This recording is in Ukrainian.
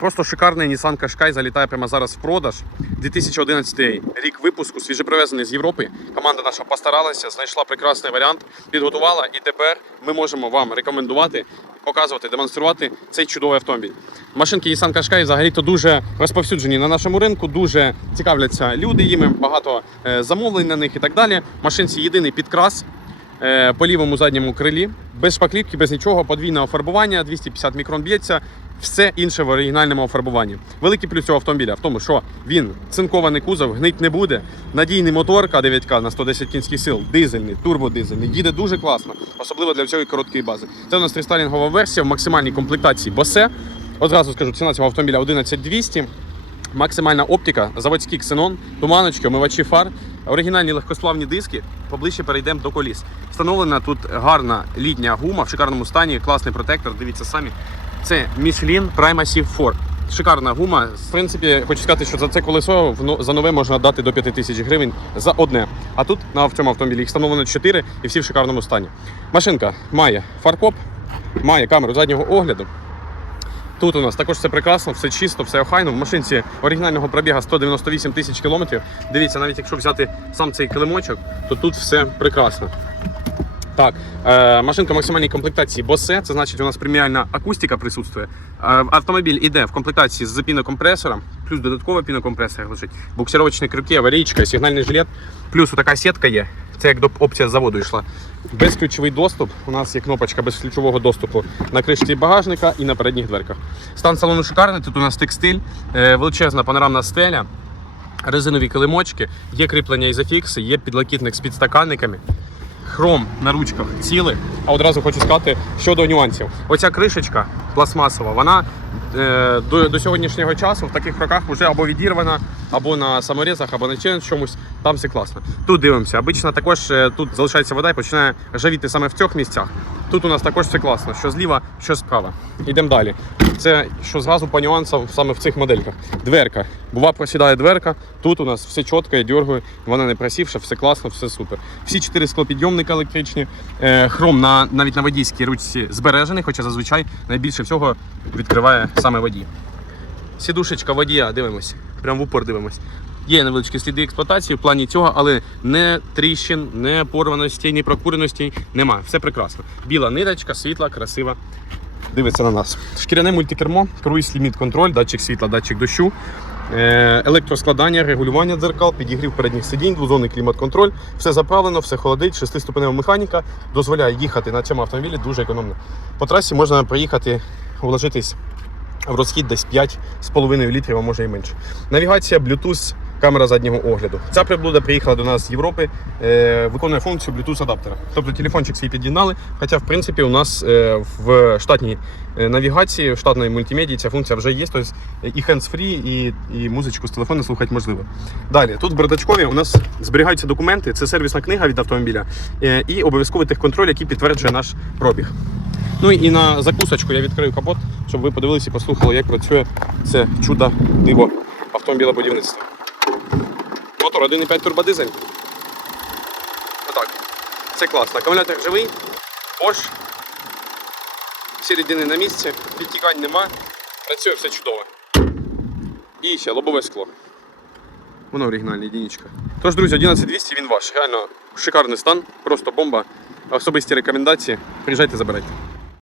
Просто шикарний Nissan Qashqai залітає прямо зараз в продаж. 2011 рік випуску, свіжепривезений з Європи. Команда наша постаралася, знайшла прекрасний варіант, підготувала, і тепер ми можемо вам рекомендувати, показувати, демонструвати цей чудовий автомобіль. Машинки Nissan Qashqai взагалі-то дуже розповсюджені на нашому ринку, дуже цікавляться люди їми, багато е, замовлень на них і так далі. Машинці єдиний підкрас по лівому задньому крилі, без шпаклівки, без нічого, подвійного фарбування, 250 мікрон б'ється. Все інше в оригінальному фарбуванні. Великий плюс цього автомобіля в тому, що він цинкований кузов, гнить не буде. Надійний мотор К9К на 110 кінських сил, дизельний, турбодизельний. Їде дуже класно, особливо для цієї короткої бази. Це у нас рестайлінгова версія в максимальній комплектації Bose. Одразу скажу, ціна цього автомобіля 11200. Максимальна оптика, заводський ксенон, туманочки, омивачі фар, оригінальні легкосплавні диски. Поближче перейдемо до коліс. Встановлена тут гарна літня гума в шикарному стані, класний протектор. Дивіться самі. Це Michelin Primacy 4. Шикарна гума. В принципі, хочу сказати, що за це колесо за нове можна дати до 5 тисяч гривень за одне. А тут на цьому автомобілі їх встановлено 4 і всі в шикарному стані. Машинка має фаркоп, має камеру заднього огляду. Тут у нас також все прекрасно, все чисто, все охайно. В машинці оригінального пробіга 198 тисяч кілометрів. Дивіться, навіть якщо взяти сам цей килимочок, то тут все прекрасно. Так, е, машинка максимальній комплектації Bose, це значить у нас преміальна акустика присутствує. Е, автомобіль іде в комплектації з пінокомпресором, плюс додатковий пінокомпресор лежить, буксировочні крюки, аварійка, сигнальний жилет, плюс така сітка є. Це як опція з заводу йшла. Безключовий доступ. У нас є кнопочка безключового доступу на кришці багажника і на передніх дверках. Стан салону шикарний. Тут у нас текстиль, е, величезна панорамна стеля, резинові килимочки, є кріплення ізофікси, є підлокітник з підстаканниками. Хром на ручках цілий. А одразу хочу сказати щодо нюансів. Оця кришечка пластмасова, вона е, до, до сьогоднішнього часу в таких роках вже або відірвана, або на саморізах, або на чомусь. Там все класно. Тут дивимося. Обично також е, тут залишається вода і починає жавіти саме в цих місцях. Тут у нас також все класно, що зліва, що справа. Йдемо далі. Це що зразу по нюансам саме в цих модельках. Дверка. Бува просідає дверка. Тут у нас все чітко, я дергаю, вона не просівша, все класно, все супер. Всі чотири склопідйомника електричні. Е, хром на навіть на водійській ручці збережений, хоча зазвичай найбільше всього відкриває саме водій. Сідушечка водія, дивимось. Прям в упор дивимось. Є невеличкі сліди експлуатації в плані цього, але не тріщин, не порваності, ні прокуреності немає. Все прекрасно. Біла ниточка, світла, красива. Дивиться на нас. Шкіряне мультикермо, круїз ліміт контроль, датчик світла, датчик дощу, е, електроскладання, регулювання дзеркал, підігрів передніх сидінь, двозонний клімат-контроль. Все заправлено, все холодить, шестиступенева механіка дозволяє їхати на цьому автомобілі дуже економно. По трасі можна проїхати, вложитись в розхід десь 5,5 літрів, а може і менше. Навігація, Bluetooth, камера заднього огляду. Ця приблуда приїхала до нас з Європи, е, виконує функцію Bluetooth адаптера. Тобто телефончик свій під'єднали. Хоча, в принципі, у нас е, в штатній е, навігації, в штатної мультимедії ця функція вже є. Тобто і hands-free, і, і музичку з телефону слухати можливо. Далі, тут в бардачкові у нас зберігаються документи, це сервісна книга від автомобіля і обов'язковий техконтроль, який підтверджує наш пробіг. Ну і на закусочку я відкрию капот, щоб ви подивилися і послухали, як працює це чудо диво автомобіля будівництва. Мотор 1,5 турбодизель. Отак. Це класно. Акумулятор живий, Bosch. Всі рідини на місці, підтікань нема. Працює все чудово. І ще лобове скло. Воно оригінальне единичка. Тож, друзі, 11200 він ваш. Реально шикарний стан, просто бомба. Особисті рекомендації. Приїжджайте, забирайте.